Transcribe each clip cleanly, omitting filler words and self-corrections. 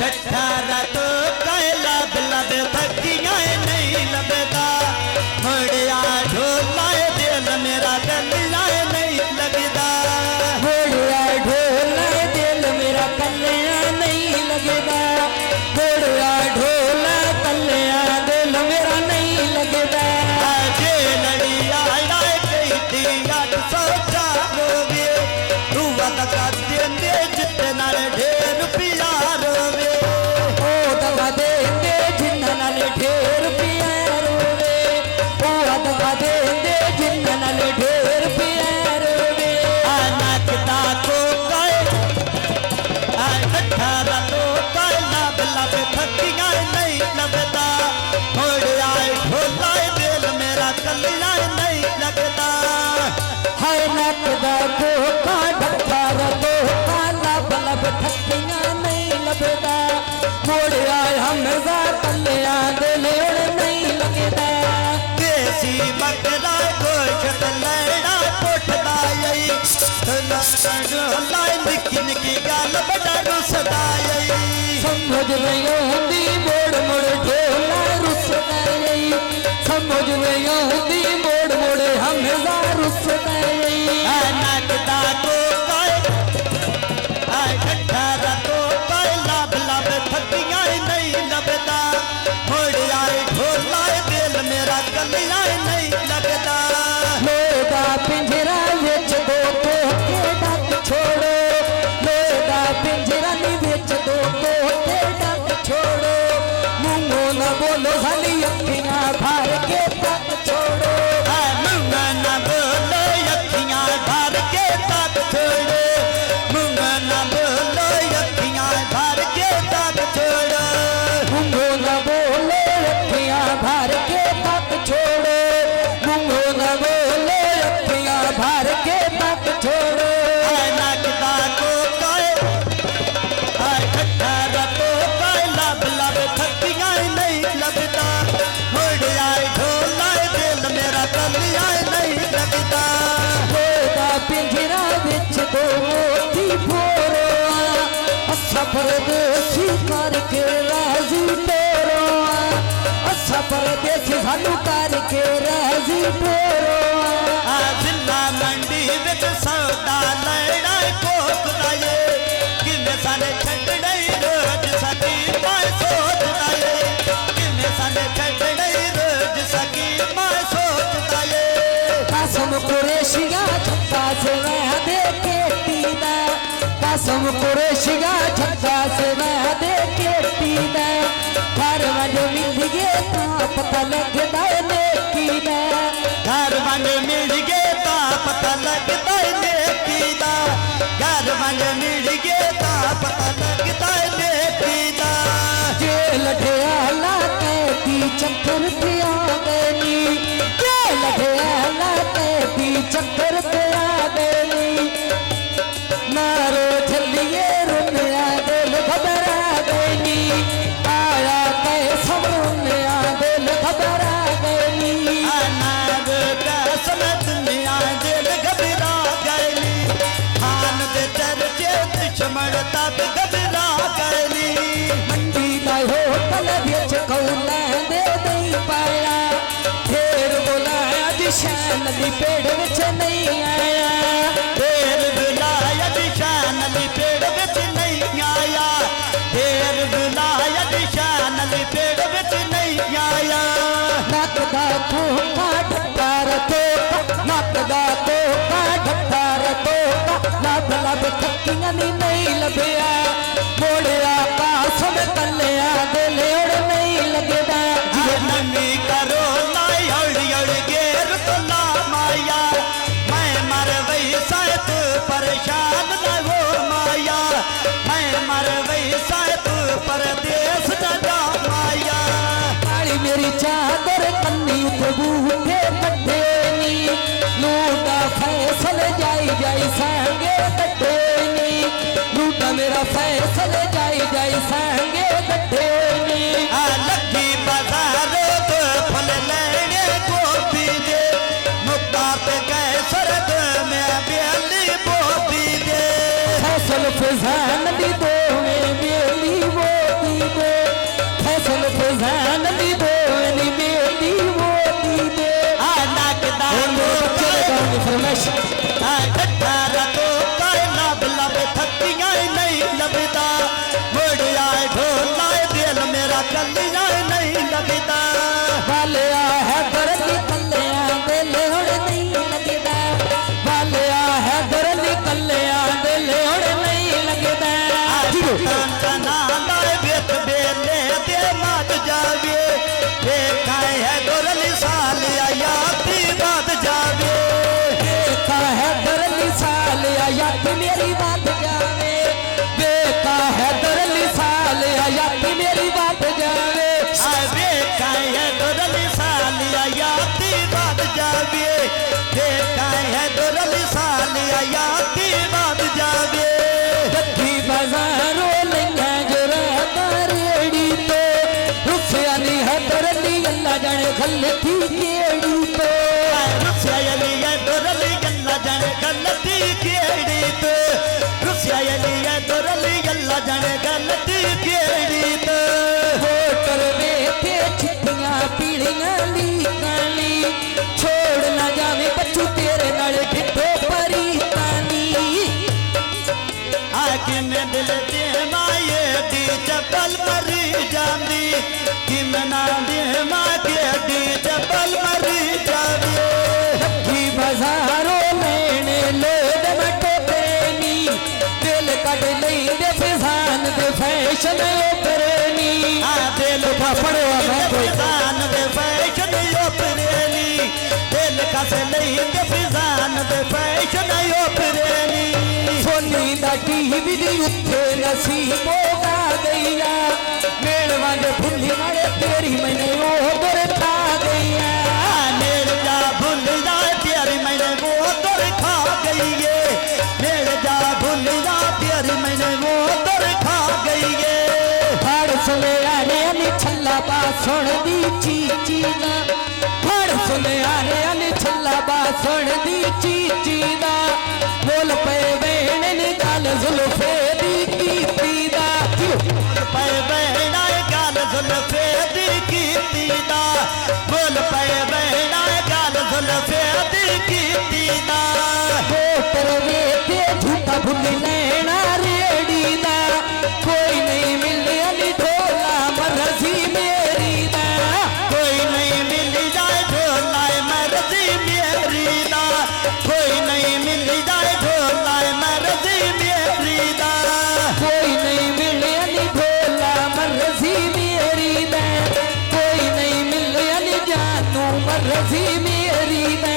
ढठारा तो कह लब लब थकियां नहीं लबदा मुड़िया ढोला दिल मेरा कलिया नहीं लगदा मुड़िया ढोला दिल मेरा कलिया नहीं लगदा मुड़िया ढोला कलिया दिल मेरा नहीं लगदा जे लड़िया कई दी 800 रोवे तू दगा देंदे जितना ढेर पिया रोवे ओ दगा देंदे जिन्ना नाल ढेर पिया रोवे ओ दगा देंदे जिन्ना नाल ढेर पिया रोवे नकदा को गए ढठारा तो गए लब लब थकियां नहीं लबदा मुड़िया ढोला दिल मेरा कलिया नहीं लगदा हाय नकदा को का ढठारा तो का लब लब थकियां नहीं लबदा मुड़िया हमजा कलिया दिल नहीं लगदा देसी बकरा गोश्त लैड़ा पुठदा निकी निकी गल बड़ा रुसदा समझ नहीं आती मोड़ मोड़ ढोला रुसदा समझ नहीं आती मोड़ मोड़ हमजा रुसदा नकदा को ढठारा तो लब लब थकियां नहीं लबदा मुड़िया ढोला दिल मेरा कलिया नहीं लगदा लोदा पिंजरा विच दो तोते डक छोड़ो लोदा पिंजरा विच दो तोते डक छोड़ो मुंहों न बोलो साली अखियां भर के तक छोड़ो मुंगा न बोलो अखियां भर के तक छोड़ो मुंगा न बोलो अखियां भर के तक छोड़ो मुंहों न बोलो अखियां भर के तक छोड़ो मुंहों न बोलो अखियां भर के तक छोड़ो नकदा को ढठारा तो लब लब थकियां नहीं लगदा मुड़िया ढोला दिल मेरा कलिया नहीं लगदा लोदा पिंजरा विच दो मोती फोरो सफर देसी करके राजी टोरो सफर देसी सानू करके राजी टोरो जिला मंडी विच सौदा लैड़ा कोकदा किवें साने छड्डणे रोज सकी मैं सोचदा किवें साने छड्डणे रोज सकी मैं सोचदा कसम कुरेशिया छक्का से मैं दे के पीदा कसम कुरेशिया छक्का से मैं दे के पीदा घर वंज मिल गए तां पता लगदा ने कीदा घर वंज मिल गए तां पता लगदा नेकी दा घर वंज मिल गए तां पता लगदा नेकी दा जेल ढेला कैदी चक्कर पिया गनी जेल ढेला कैदी चक्कर पिया गनी मारो झलिए रुनिया दिल घबरा गनी आया कैसा रुनिया दिल घबरा गनी नाग कसम दुनिया दिल घबरा गई खान दे चर्चे दुश्मन तक घबरा गई मंडी का होटल बिच कौला दे नहीं पाया फिर बुलाया दिशान दी पेड़ विच नहीं आया फिर बुलाया दिशान दी पेड़ विच नहीं आया फिर बुलाया दिशान दी पेड़ विच नहीं आया नकदा को का ढठार तो नकदा को का ढठार तो लब लब थकियां नहीं लभया मोड़िया कासम कलिया दिल नहीं लगदा नमी करो लाई हौली हौली गेर तो ला माया मैं मर वही साथ परेशान न हो माया मैं मर वही साथ परदेश न जा माया काली मेरी चादर कन्नी उते बूटे कट्टे नी लूटा फैसल जाई जाई सांगे कट्टे नी लूटा मेरा फैसल जाई जाई सांगे कट्टे नी लगी बाजार तो फल लेने को भी दे मुक्ता पे गए सरद में बेली बो भी दे फैसल फिजान दी दो में बेली वो लगदा वालिया है दरली कल्लियां दिल हुण नहीं लगदा वालिया है दरली कल्लियां दिल हुण नहीं लगदा तना लाए बेत बेले दे मत जावे देखा है दुरली सालिया याती बात जावे देखा है दरली सालिया याती मेरी बात जावे देखा है दरली सालिया याती मेरी बात जावे देखा है दुरली सालिया याती बात जावे देखा है दुरली सालिया याती बात जावे दखी बाजारों लैया जरा रेड़ी तो रुसिया नी है दरली अल्लाह जाने गलती केड़ी तो रुसियाली है दुरली गल्ला जाने गलती केड़ी तो रुसियाली है दुरली गल्ला जाने गलती केड़ी तो होटल में थे चिट्टियां पीड़ियां लीकानी छोड़ ना जावे बच्चू तेरे नाल ढिठो परी तानी आखिर में दिल दे माये दी चपल मरी जांदी कि मना दे मां के दी चपल मरी जावे दखी बाजारों लेने लोग मटो प्रेमी दिल कट लेंदे फिजान दे फैशन ओपरेनी आ दिल उठा पड़ो मैं कोई फिजान दे फैशन ओपरेनी दिल कस लेंदे फिजान दे फैशन ओपरेनी सोनी दा टीवी दी उत्ते नसीबो गा गईया मेलवा दे भुल्ली मारे तेरी मैंने ओ गुर खा गईया मेरे जा भूल जा तेरी मैंने वो दर खा गई है मेरे जा भूल जा तेरी मैंने वो दर खा गई है फड़ सुने आने अली छल्ला बा सुन दी चीची ना फड़ सुने आने अली छल्ला बा सुन दी चीची ना बोल पे वेण नी गल जुल्फे दी कीती दा पे बहना गाल जुल्फे दी कीती दा बोल पे बहना गाल जुल्फे दी कीती दा होटर वे ते झूठा भुल लेना रेड़ी दा कोई नहीं मिले अली ढोला मरजी मेरी दा कोई नहीं मिल जाए ढोलाए मर्जी मेरी दा कोई नहीं मिल जाए ढोलाए मर्जी मेरी दा कोई नहीं मिले अली ढोला मरजी मेरी दा कोई नहीं मिले अली जानू मरजी मेरी दा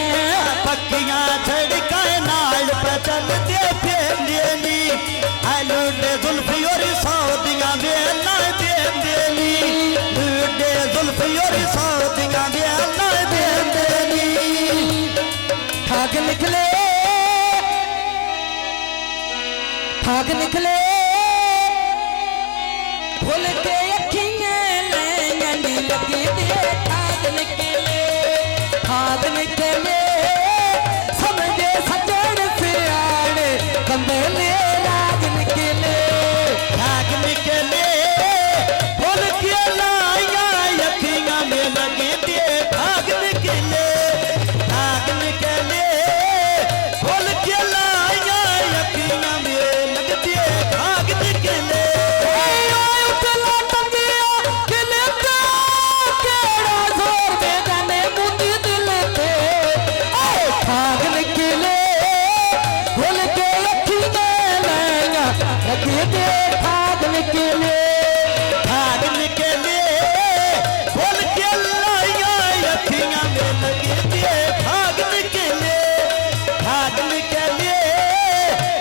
पक्कियां छड़का नाल पे चलते फेंदेली आलूडे जुल्फी और सौदियां वेला देंदेली लूडे जुल्फी और सौदियां वेला देंदेली ठाक निकले फुल के अखियां लैंदी लगी दे ठाक निकले समझे सजन सियाने कंबले राज निकले भाग निकले फुल के लाया अखियां में लगे दे भाग निकले फुल के लाया अखियां में लगते भाग निकले उठला टंगिया किले का केड़ा जोर में जाने मुंडी दिल पे ठाक निकले फुल के अखियां लैया लगे दे ठाक निकले भाग निकले फुल के लाया अखियां में लगे दे भाग निकले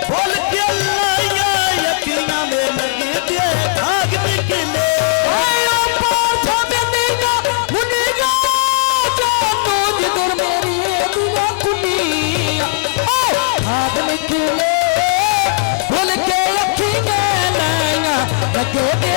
फुल के लाया अखियां में लगे दे भाग निकले आया पार छाबे नीगा मुनीगा जानू जिधर मेरी दुआ कुनिया ठाक निकले फुल के अखियां लैया लगे दे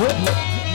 हो